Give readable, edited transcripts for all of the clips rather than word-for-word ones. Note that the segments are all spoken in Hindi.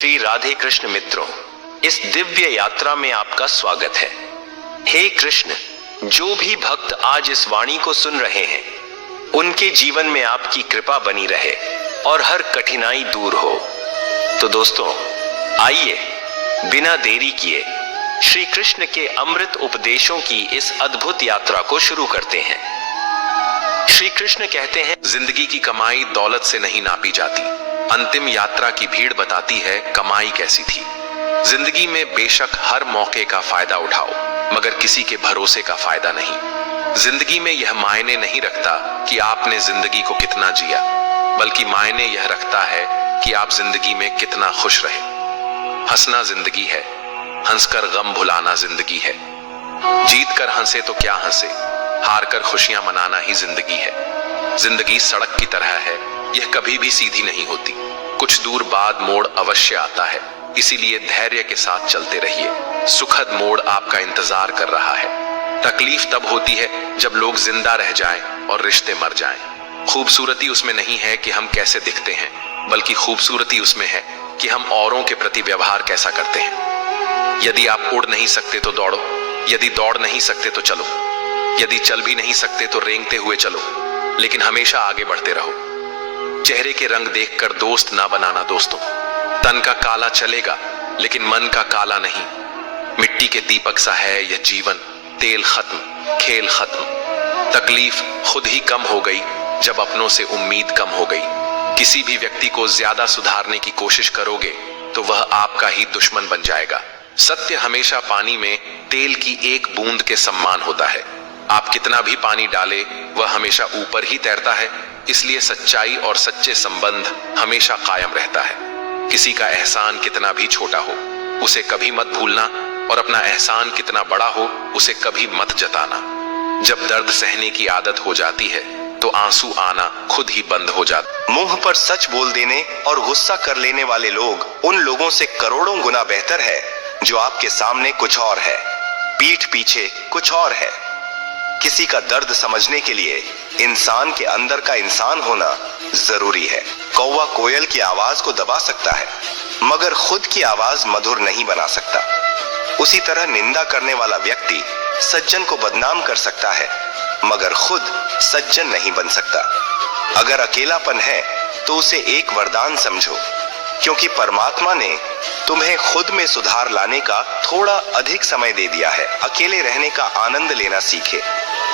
श्री राधे कृष्ण मित्रों, इस दिव्य यात्रा में आपका स्वागत है। हे कृष्ण, जो भी भक्त आज इस वाणी को सुन रहे हैं, उनके जीवन में आपकी कृपा बनी रहे और हर कठिनाई दूर हो। तो दोस्तों, आइए बिना देरी किए श्री कृष्ण के अमृत उपदेशों की इस अद्भुत यात्रा को शुरू करते हैं। श्री कृष्ण कहते हैं, जिंदगी की कमाई दौलत से नहीं नापी जाती। अंतिम यात्रा की भीड़ बताती है कमाई कैसी थी। जिंदगी में बेशक हर मौके का फायदा उठाओ, मगर किसी के भरोसे का फायदा नहीं। जिंदगी में यह मायने नहीं रखता कि आपने जिंदगी को कितना जिया, बल्कि मायने यह रखता है कि आप जिंदगी में कितना खुश रहे। हंसना जिंदगी है, हंसकर गम भुलाना जिंदगी है। जीत कर हंसे तो क्या हंसे, हार कर खुशियां मनाना ही जिंदगी है। जिंदगी सड़क की तरह है, यह कभी भी सीधी नहीं होती। कुछ दूर बाद मोड़ अवश्य आता है, इसीलिए धैर्य के साथ चलते रहिए। सुखद मोड़ आपका इंतजार कर रहा है। तकलीफ तब होती है जब लोग जिंदा रह जाएं और रिश्ते मर जाएं। खूबसूरती उसमें नहीं है कि हम कैसे दिखते हैं, बल्कि खूबसूरती उसमें है कि हम औरों के प्रति व्यवहार कैसा करते हैं। यदि आप उड़ नहीं सकते तो दौड़ो, यदि दौड़ नहीं सकते तो चलो, यदि चल भी नहीं सकते तो रेंगते हुए चलो, लेकिन हमेशा आगे बढ़ते रहो। चेहरे के रंग देखकर दोस्त ना बनाना दोस्तों। तन का काला चलेगा, लेकिन मन का काला नहीं। मिट्टी के दीपक सा है यह जीवन, तेल खत्म, खेल खत्म। तकलीफ खुद ही कम हो गई जब अपनों से उम्मीद कम हो गई। किसी भी व्यक्ति को ज्यादा सुधारने की कोशिश करोगे तो वह आपका ही दुश्मन बन जाएगा। सत्य हमेशा पानी में तेल की एक बूंद के समान होता है। आप कितना भी पानी डाले, वह हमेशा ऊपर ही तैरता है। इसलिए सच्चाई और सच्चे संबंध हमेशा कायम रहता है। किसी का एहसान कितना भी छोटा हो, उसे कभी मत भूलना, और अपना एहसान कितना बड़ा हो, उसे कभी मत जताना। जब दर्द सहने की आदत हो जाती है तो आंसू आना खुद ही बंद हो जाता। मुंह पर सच बोल देने और गुस्सा कर लेने वाले लोग उन लोगों से करोड़ों गुना बेहतर है जो आपके सामने कुछ और है, पीठ पीछे कुछ और है। किसी का दर्द समझने के लिए इंसान के अंदर का इंसान होना जरूरी है। कौवा कोयल की आवाज को दबा सकता है, मगर खुद की आवाज मधुर नहीं बना सकता। उसी तरह निंदा करने वाला व्यक्ति सज्जन को बदनाम कर सकता है, मगर खुद सज्जन नहीं बन सकता। अगर अकेलापन है तो उसे एक वरदान समझो, क्योंकि परमात्मा ने तुम्हें खुद में सुधार लाने का थोड़ा अधिक समय दे दिया है। अकेले रहने का आनंद लेना सीखे,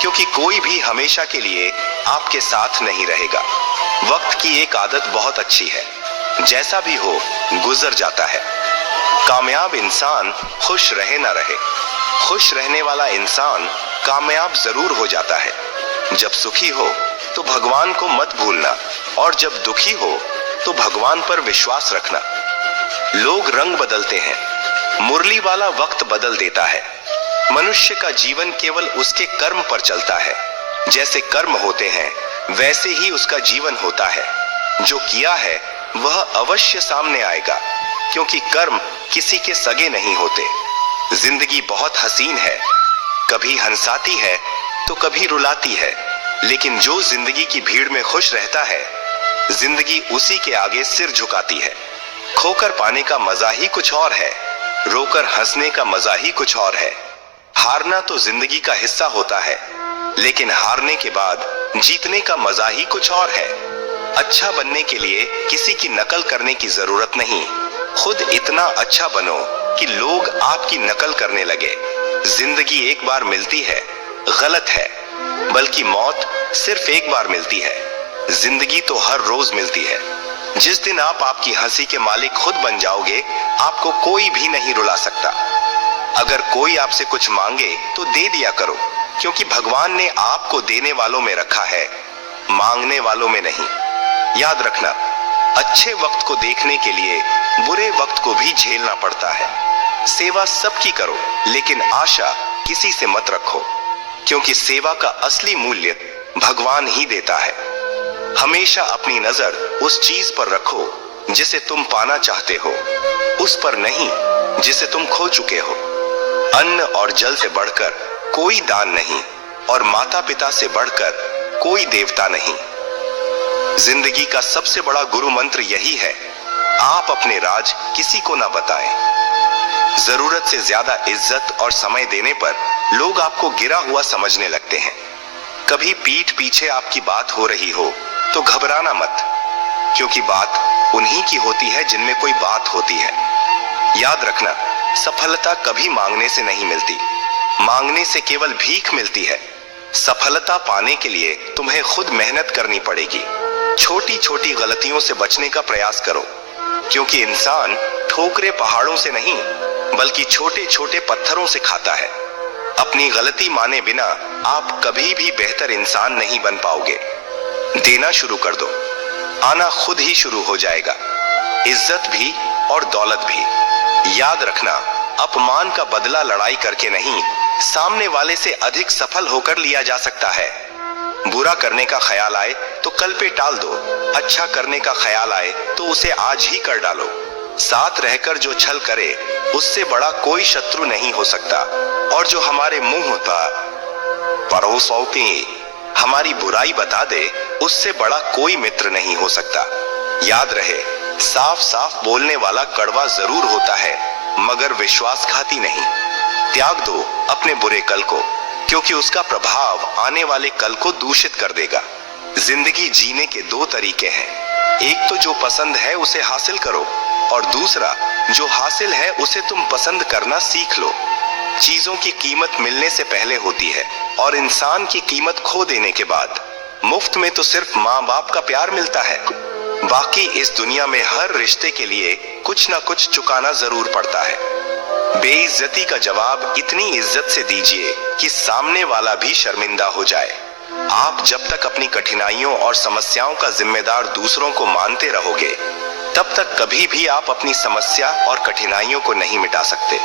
क्योंकि कोई भी हमेशा के लिए आपके साथ नहीं रहेगा। वक्त की एक आदत बहुत अच्छी है, जैसा भी हो गुजर जाता है। कामयाब इंसान खुश रहे ना रहे, खुश रहने वाला इंसान कामयाब जरूर हो जाता है। जब सुखी हो तो भगवान को मत भूलना, और जब दुखी हो तो भगवान पर विश्वास रखना। लोग रंग बदलते हैं, मुरली वाला वक्त बदल देता है। मनुष्य का जीवन केवल उसके कर्म पर चलता है। जैसे कर्म होते हैं वैसे ही उसका जीवन होता है। जो किया है वह अवश्य सामने आएगा, क्योंकि कर्म किसी के सगे नहीं होते। जिंदगी बहुत हसीन है, कभी हंसाती है तो कभी रुलाती है, लेकिन जो जिंदगी की भीड़ में खुश रहता है, जिंदगी उसी के आगे सिर झुकाती है। खोकर पाने का मजा ही कुछ और है, रोकर हंसने का मजा ही कुछ और है। हारना तो जिंदगी का हिस्सा होता है, लेकिन हारने के बाद जीतने का मजा ही कुछ और है। अच्छा बनने के लिए किसी की नकल करने की जरूरत नहीं, खुद इतना अच्छा बनो कि लोग आपकी नकल करने लगे। जिंदगी एक बार मिलती है, गलत है, बल्कि मौत सिर्फ एक बार मिलती है। जिंदगी तो हर रोज मिलती है। जिस दिन आप आपकी हंसी के मालिक खुद बन जाओगे, आपको कोई भी नहीं रुला सकता। अगर कोई आपसे कुछ मांगे तो दे दिया करो, क्योंकि भगवान ने आपको देने वालों में रखा है, मांगने वालों में नहीं। याद रखना, अच्छे वक्त को देखने के लिए बुरे वक्त को भी झेलना पड़ता है। सेवा सबकी करो, लेकिन आशा किसी से मत रखो, क्योंकि सेवा का असली मूल्य भगवान ही देता है। हमेशा अपनी नजर उस चीज पर रखो जिसे तुम पाना चाहते हो, उस पर नहीं जिसे तुम खो चुके हो। अन्न और जल से बढ़कर कोई दान नहीं, और माता पिता से बढ़कर कोई देवता नहीं। जिंदगी का सबसे बड़ा गुरु मंत्र यही है, आप अपने राज किसी को ना बताएं। जरूरत से ज्यादा इज्जत और समय देने पर लोग आपको गिरा हुआ समझने लगते हैं। कभी पीठ पीछे आपकी बात हो रही हो तो घबराना मत, क्योंकि बात उन्हीं की होती है जिनमें कोई बात होती है। याद रखना, सफलता कभी मांगने से नहीं मिलती, मांगने से केवल भीख मिलती है। सफलता पाने के लिए तुम्हें खुद मेहनत करनी पड़ेगी। छोटी छोटी गलतियों से बचने का प्रयास करो, क्योंकि इंसान ठोकरे पहाड़ों से नहीं बल्कि छोटे छोटे पत्थरों से खाता है। अपनी गलती माने बिना आप कभी भी बेहतर इंसान नहीं बन पाओगे। देना शुरू कर दो, आना खुद ही शुरू हो जाएगा, इज्जत भी और दौलत भी। याद रखना, अपमान का बदला लड़ाई करके नहीं, सामने वाले से अधिक सफल होकर लिया जा सकता है। बुरा करने का ख्याल आए तो कल पे टाल दो, अच्छा करने का ख्याल आए तो उसे आज ही कर डालो। साथ रहकर जो छल करे उससे बड़ा कोई शत्रु नहीं हो सकता, और जो हमारे मुंह परोसों पे हमारी बुराई बता दे उससे बड़ा कोई मित्र नहीं हो सकता। याद रहे, साफ साफ बोलने वाला कड़वा जरूर होता है मगर विश्वासघाती नहीं। त्याग दो अपने बुरे कल को, क्योंकि उसका प्रभाव आने वाले कल को दूषित कर देगा। जिंदगी जीने के दो तरीके हैं, एक तो जो पसंद है उसे हासिल करो, और दूसरा जो हासिल है उसे तुम पसंद करना सीख लो। चीजों की कीमत मिलने से पहले होती है और इंसान की कीमत खो देने के बाद। मुफ्त में तो सिर्फ माँ बाप का प्यार मिलता है, बाकी इस दुनिया में हर रिश्ते के लिए कुछ ना कुछ चुकाना जरूर पड़ता है। बेइज्जती का जवाब इतनी इज्जत से दीजिए कि सामने वाला भी शर्मिंदा हो जाए। आप जब तक अपनी कठिनाइयों और समस्याओं का जिम्मेदार दूसरों को मानते रहोगे, तब तक कभी भी आप अपनी समस्या और कठिनाइयों को नहीं मिटा सकते।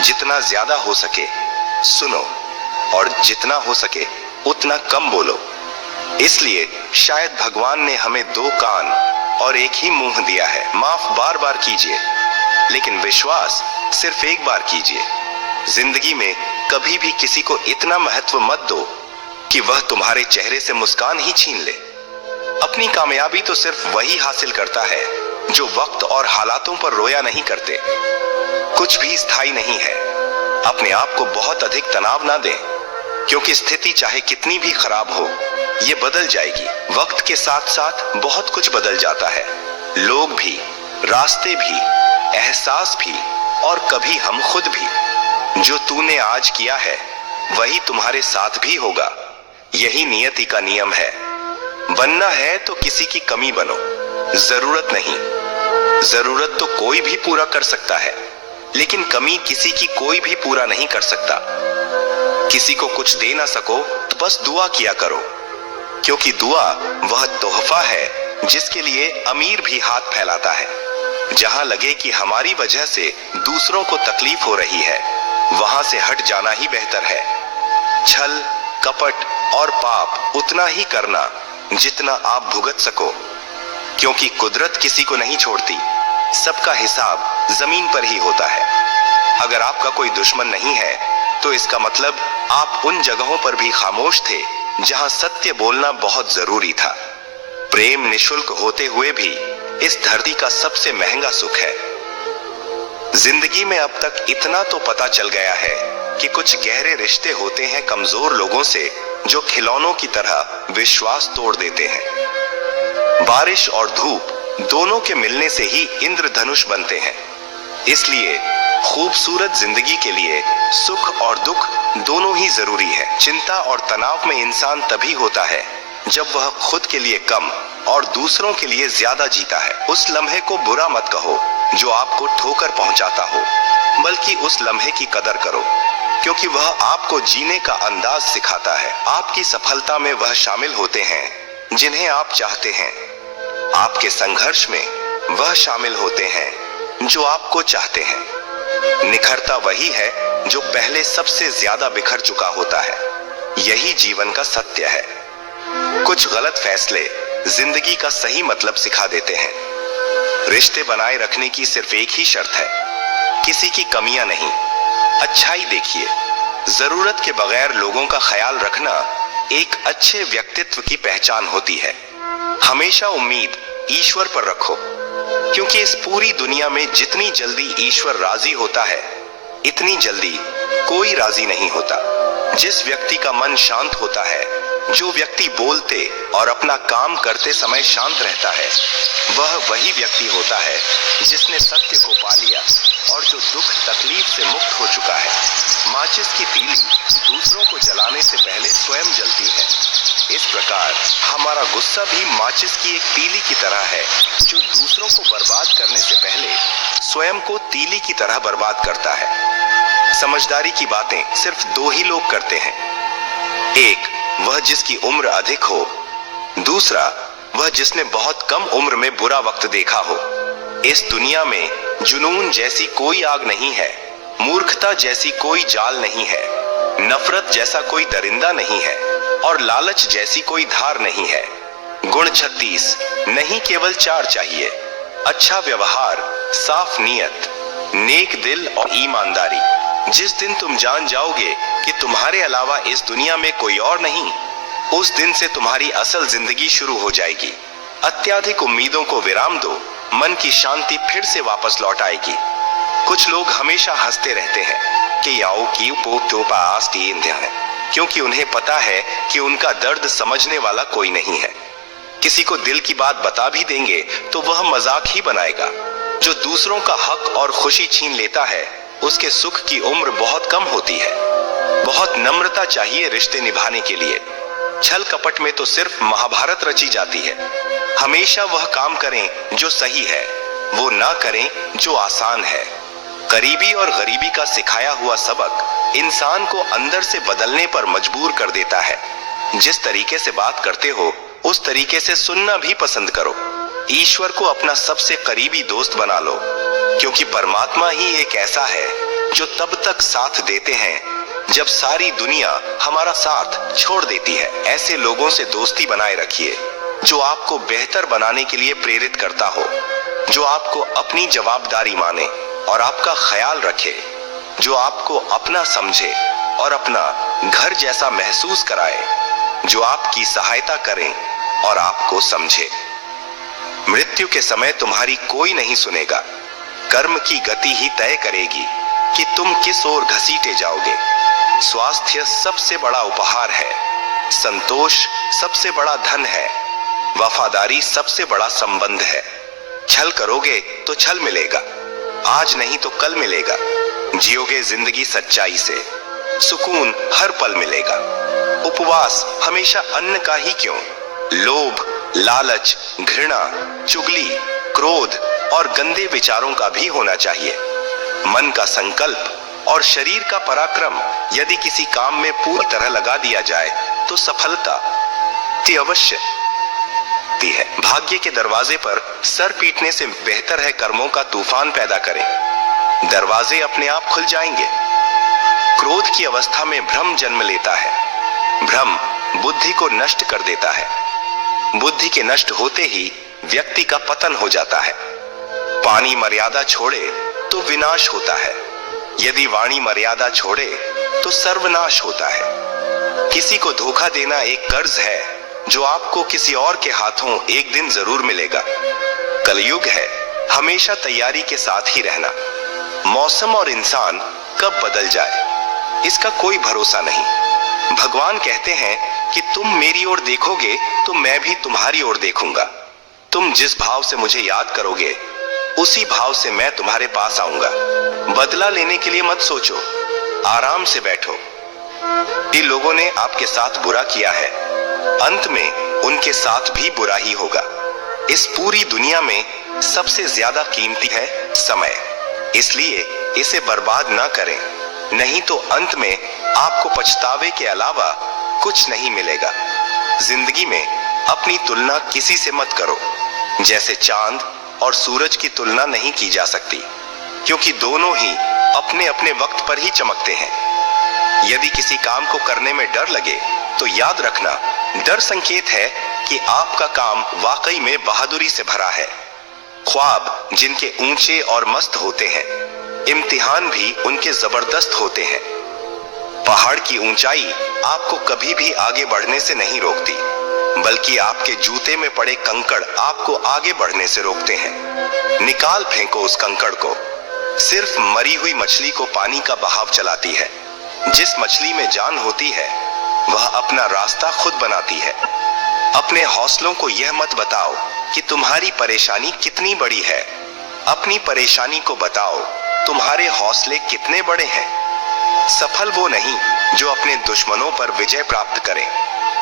जितना ज्यादा हो सके सुनो, और जितना हो सके उतना कम बोलो। इसलिए शायद भगवान ने हमें दो कान और एक ही मुंह दिया है। माफ बार बार कीजिए, लेकिन विश्वास सिर्फ एक बार कीजिए। जिंदगी में कभी भी किसी को इतना महत्व मत दो कि वह तुम्हारे चेहरे से मुस्कान ही छीन ले। अपनी कामयाबी तो सिर्फ वही हासिल करता है जो वक्त और हालातों पर रोया नहीं करते। कुछ भी स्थायी नहीं है। अपने आप को बहुत अधिक तनाव ना दें, क्योंकि स्थिति चाहे कितनी भी खराब हो, ये बदल जाएगी। वक्त के साथ साथ बहुत कुछ बदल जाता है, लोग भी, रास्ते भी, एहसास भी, और कभी हम खुद भी। जो तूने आज किया है वही तुम्हारे साथ भी होगा। यही नियति का नियम है। बनना है तो किसी की कमी बनो, जरूरत नहीं। जरूरत तो कोई भी पूरा कर सकता है, लेकिन कमी किसी की कोई भी पूरा नहीं कर सकता। किसी को कुछ दे ना सको तो बस दुआ किया करो, क्योंकि दुआ वह तोहफा है जिसके लिए अमीर भी हाथ फैलाता है। जहां लगे कि हमारी वजह से दूसरों को तकलीफ हो रही है, वहां से हट जाना ही बेहतर है। छल, कपट और पाप उतना ही करना जितना आप भुगत सको, क्योंकि कुदरत किसी को नहीं छोड़ती। सबका हिसाब जमीन पर ही होता है। अगर आपका कोई दुश्मन नहीं है तो इसका मतलब आप उन जगहों पर भी खामोश थे जहां सत्य बोलना बहुत जरूरी था। प्रेम निशुल्क होते हुए भी इस धरती का सबसे महंगा सुख है। जिंदगी में अब तक इतना तो पता चल गया है कि कुछ गहरे रिश्ते होते हैं कमजोर लोगों से, जो खिलौनों की तरह विश्वास तोड़ देते हैं। बारिश और धूप दोनों के मिलने से ही इंद्रधनुष बनते हैं। इसलिए खूबसूरत जिंदगी के लिए सुख और दुख दोनों ही जरूरी है। चिंता और तनाव में इंसान तभी होता है जब वह खुद के लिए कम और दूसरों के लिए ज्यादा जीता है। उस लम्हे को बुरा मत कहो जो आपको ठोकर पहुंचाता हो, बल्कि उस लम्हे की कदर करो, क्योंकि वह आपको जीने का अंदाज सिखाता है। आपकी सफलता में वह शामिल होते हैं जिन्हें आप चाहते हैं। आपके संघर्ष में वह शामिल होते हैं जो आपको चाहते हैं। निखरता वही है जो पहले सबसे ज्यादा बिखर चुका होता है। यही जीवन का सत्य है। कुछ गलत फैसले जिंदगी का सही मतलब सिखा देते हैं। रिश्ते बनाए रखने की सिर्फ एक ही शर्त है, किसी की कमियां नहीं, अच्छाई देखिए। जरूरत के बगैर लोगों का ख्याल रखना एक अच्छे व्यक्तित्व की पहचान होती है। हमेशा उम्मीद ईश्वर पर रखो, क्योंकि इस पूरी दुनिया में जितनी जल्दी ईश्वर राजी होता है, इतनी जल्दी कोई राजी नहीं होता। जिस व्यक्ति का मन शांत होता है, जो व्यक्ति बोलते और अपना काम करते समय शांत रहता है, वह वही व्यक्ति होता है जिसने सत्य को पा लिया और जो दुख तकलीफ से मुक्त हो चुका है। माचिस की तीली दूसरों को जलाने से पहले स्वयं जलती है। इस प्रकार हमारा गुस्सा भी माचिस की एक तीली की तरह है, जो दूसरों को बर्बाद करने से पहले स्वयं को तीली की तरह बर्बाद करता है। समझदारी की बातें सिर्फ दो ही लोग करते हैं, एक वह जिसकी उम्र अधिक हो, दूसरा वह जिसने बहुत कम उम्र में बुरा वक्त देखा हो। इस दुनिया में जुनून जैसी कोई आग नहीं है, मूर्खता जैसी कोई जाल नहीं है, नफरत जैसा कोई दरिंदा नहीं है और लालच जैसी कोई धार नहीं है। गुण 36 नहीं, केवल 4 चाहिए। अच्छा व्यवहार, साफ नीयत, नेक दिल और ईमानदारी। जिस दिन तुम जान जाओगे कि तुम्हारे अलावा इस दुनिया में कोई और नहीं, उस दिन से तुम्हारी असल जिंदगी शुरू हो जाएगी। अत्यधिक उम्मीदों को विराम दो, मन की शांति फिर से वापस लौट आएगी। कुछ लोग हमेशा हंसते रहते हैं कि याओ की पोपास है, क्योंकि उन्हें पता है कि उनका दर्द समझने वाला कोई नहीं है। किसी को दिल की बात बता भी देंगे तो वह मजाक ही बनाएगा। जो दूसरों का हक और खुशी छीन लेता है, उसके सुख की उम्र बहुत कम होती है। बहुत नम्रता चाहिए रिश्ते निभाने के लिए। छल कपट में तो सिर्फ महाभारत रची जाती है। हमेशा वह काम करें जो सही है, वो ना करें जो आसान है। करीबी और गरीबी का सिखाया हुआ सबक इंसान को अंदर से बदलने पर मजबूर कर देता है। जिस तरीके से बात करते हो, उस तरीके से सुनना भी पसंद करो। ईश्वर को अपना सबसे करीबी दोस्त बना लो, क्योंकि परमात्मा ही एक ऐसा है जो तब तक साथ देते हैं जब सारी दुनिया हमारा साथ छोड़ देती है। ऐसे लोगों से दोस्ती बनाए रखिए जो आपको बेहतर बनाने के लिए प्रेरित करता हो, जो आपको अपनी जवाबदारी माने और आपका ख्याल रखे, जो आपको अपना समझे और अपना घर जैसा महसूस कराए, जो आपकी सहायता करें और आपको समझे। मृत्यु के समय तुम्हारी कोई नहीं सुनेगा। कर्म की गति ही तय करेगी कि तुम किस ओर घसीटे जाओगे। स्वास्थ्य सबसे बड़ा उपहार है, संतोष सबसे बड़ा धन है, वफादारी सबसे बड़ा संबंध है। छल करोगे तो छल मिलेगा, आज नहीं तो कल मिलेगा। जियोगे जिंदगी सच्चाई से, सुकून हर पल मिलेगा। उपवास हमेशा अन्न का ही क्यों, लोभ, लालच, घृणा, चुगली, क्रोध और गंदे विचारों का भी होना चाहिए। मन का संकल्प और शरीर का पराक्रम यदि किसी काम में पूरी तरह लगा दिया जाए तो सफलता अवश्य है। भाग्य के दरवाजे पर सर पीटने से बेहतर है कर्मों का तूफान पैदा करें। दरवाजे अपने आप खुल जाएंगे। क्रोध की अवस्था में भ्रम जन्म लेता है। भ्रम बुद्धि को नष्ट कर देता है। बुद्धि के नष्ट होते ही व्यक्ति का पतन हो जाता है। पानी मर्यादा छोड़े तो विनाश होता है, यदि वाणी मर्यादा छोड़े तो सर्वनाश होता है। किसी को धोखा देना एक कर्ज है जो आपको किसी और के हाथों एक दिन जरूर मिलेगा। कलयुग है, हमेशा तैयारी के साथ ही रहना। मौसम और इंसान कब बदल जाए इसका कोई भरोसा नहीं। भगवान कहते हैं कि तुम मेरी ओर देखोगे तो मैं भी तुम्हारी ओर देखूंगा। तुम जिस भाव से मुझे याद करोगे उसी भाव से मैं तुम्हारे पास आऊंगा। बदला लेने के लिए मत सोचो, आराम से बैठो। जिन लोगों ने आपके साथ बुरा किया है, अंत में उनके साथ भी बुरा ही होगा। इस पूरी दुनिया में सबसे ज्यादा कीमती है समय, इसलिए इसे बर्बाद ना करें, नहीं तो अंत में आपको पछतावे के अलावा कुछ नहीं मिलेगा। जिंदगी में अपनी तुलना किसी से मत करो। जैसे चांद और सूरज की तुलना नहीं की जा सकती, क्योंकि दोनों ही अपने अपने वक्त पर ही चमकते हैं। यदि किसी काम को करने में डर लगे तो याद रखना, डर संकेत है कि आपका काम वाकई में बहादुरी से भरा है। ख्वाब जिनके ऊंचे और मस्त होते हैं, इम्तिहान भी उनके जबरदस्त होते हैं। पहाड़ की ऊंचाई आपको कभी भी आगे बढ़ने से नहीं रोकती, बल्कि आपके जूते में पड़े कंकड़ आपको आगे बढ़ने से रोकते हैं। निकाल फेंको उस कंकड़ को। सिर्फ मरी हुई मछली को पानी का बहाव चलाती है। जिस मछली में जान होती है वह अपना रास्ता खुद बनाती है। अपने हौसलों को यह मत बताओ कि तुम्हारी परेशानी कितनी बड़ी है। अपनी परेशानी को बताओ तुम्हारे हौसले कितने बड़े हैं। सफल वो नहीं जो अपने दुश्मनों पर विजय प्राप्त करे,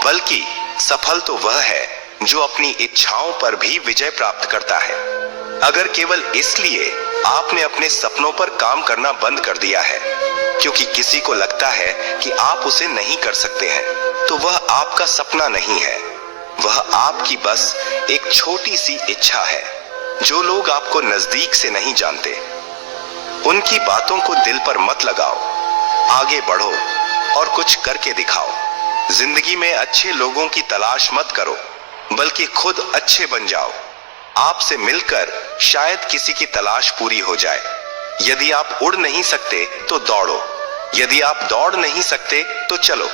बल्कि सफल तो वह है जो अपनी इच्छाओं पर भी विजय प्राप्त करता है। अगर केवल इसलिए आपने अपने सपनों पर काम करना बंद कर दिया है क्योंकि किसी को लगता है कि आप उसे नहीं कर सकते हैं, तो वह आपका सपना नहीं है, वह आपकी बस एक छोटी सी इच्छा है। जो लोग आपको नजदीक से नहीं जानते, उनकी बातों को दिल पर मत लगाओ। आगे बढ़ो और कुछ करके दिखाओ। जिंदगी में अच्छे लोगों की तलाश मत करो, बल्कि खुद अच्छे बन जाओ। आपसे मिलकर शायद किसी की तलाश पूरी हो जाए। यदि आप उड़ नहीं सकते तो दौड़ो, यदि आप दौड़ नहीं सकते तो चलो,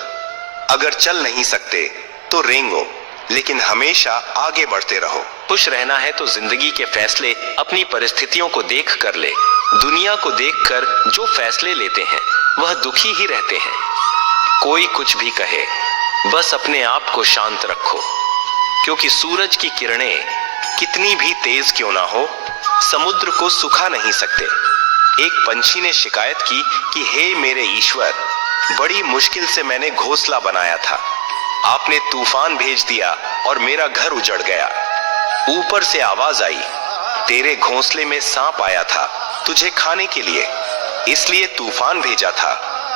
अगर चल नहीं सकते तो रेंगो, लेकिन हमेशा आगे बढ़ते रहो। खुश रहना है तो जिंदगी के फैसले अपनी परिस्थितियों को देख कर ले। दुनिया को देखकर जो फैसले लेते हैं वह दुखी ही रहते हैं। कोई कुछ भी कहे, बस अपने आप को शांत रखो, क्योंकि सूरज की किरणें कितनी भी तेज क्यों ना हो, समुद्र को सुखा नहीं सकते। एक पंछी ने शिकायत की कि हे मेरे ईश्वर, बड़ी मुश्किल से मैंने घोंसला बनाया था, आपने तूफान भेज दिया और मेरा घर उजड़ गया। ऊपर से आवाज आई, तेरे घोंसले में सांप आया था तुझे खाने के लिए, इसलिए तूफान भेजा था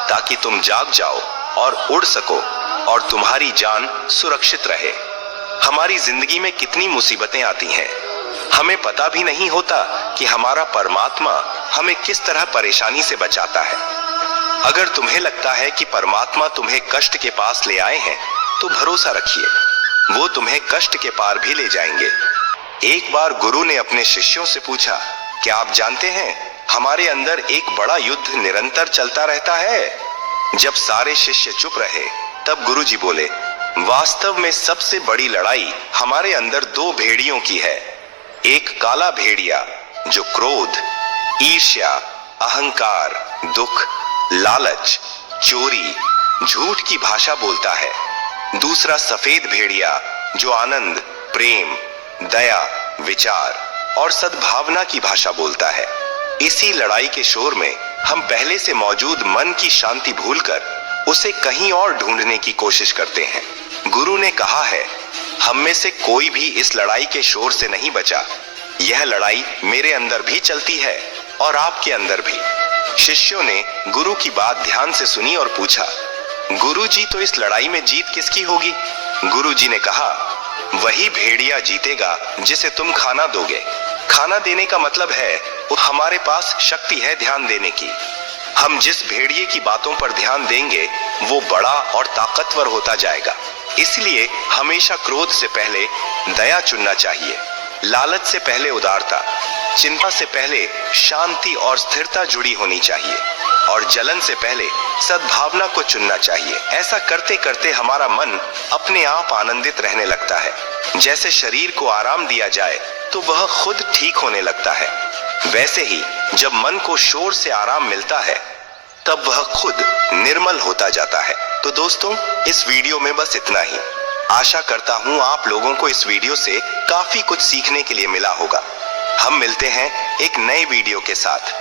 ताकि तुम जाग जाओ और उड़ सको और तुम्हारी जान सुरक्षित रहे। हमारी जिंदगी में कितनी मुसीबतें आती हैं, हमें पता भी नहीं होता कि हमारा परमात्मा हमें किस तरह परेशानी से बचाता है। अगर तुम्हें लगता है कि परमात्मा तुम्हें कष्ट के पास ले आए हैं, तो भरोसा रखिए, वो तुम्हें कष्ट के पार भी ले जाएंगे। एक बार गुरु ने अपने शिष्यों से पूछा, क्या आप जानते हैं हमारे अंदर एक बड़ा युद्ध निरंतर चलता रहता है। जब सारे शिष्य चुप रहे, तब गुरु जी बोले, वास्तव में सबसे बड़ी लड़ाई हमारे अंदर दो भेड़ियों की है। एक काला भेड़िया जो क्रोध, ईर्ष्या, अहंकार, दुख, लालच, चोरी, झूठ की भाषा बोलता है। दूसरा सफेद भेड़िया जो आनंद, प्रेम, दया, विचार और सद्भावना की भाषा बोलता है। इसी लड़ाई के शोर में हम पहले से मौजूद मन की शांति भूलकर उसे कहीं और ढूंढने की कोशिश करते हैं। गुरु ने कहा है, हम में से कोई भी इस लड़ाई के शोर से नहीं बचा। यह लड़ाई मेरे अंदर भी चलती है और आपके अंदर भी। शिष्यों ने गुरु की बात ध्यान से सुनी और पूछा, गुरु जी, तो इस लड़ाई में जीत किसकी होगी? गुरु जी ने कहा, वही भेड़िया जीतेगा जिसे तुम खाना दोगे। खाना देने का मतलब है हमारे पास शक्ति है ध्यान देने की। हम जिस भेड़िए की बातों पर ध्यान देंगे वो बड़ा और ताकतवर होता जाएगा। इसलिए हमेशा क्रोध से पहले दया चुनना चाहिए, लालच से पहले उदारता, चिंता से पहले शांति और स्थिरता जुड़ी होनी चाहिए और जलन से पहले सद्भावना को चुनना चाहिए। ऐसा करते करते हमारा मन अपने आप आनंदित रहने लगता है। जैसे शरीर को आराम दिया जाए तो वह खुद ठीक होने लगता है, वैसे ही जब मन को शोर से आराम मिलता है तब वह खुद निर्मल होता जाता है। तो दोस्तों, इस वीडियो में बस इतना ही। आशा करता हूं आप लोगों को इस वीडियो से काफी कुछ सीखने के लिए मिला होगा। हम मिलते हैं एक नए वीडियो के साथ।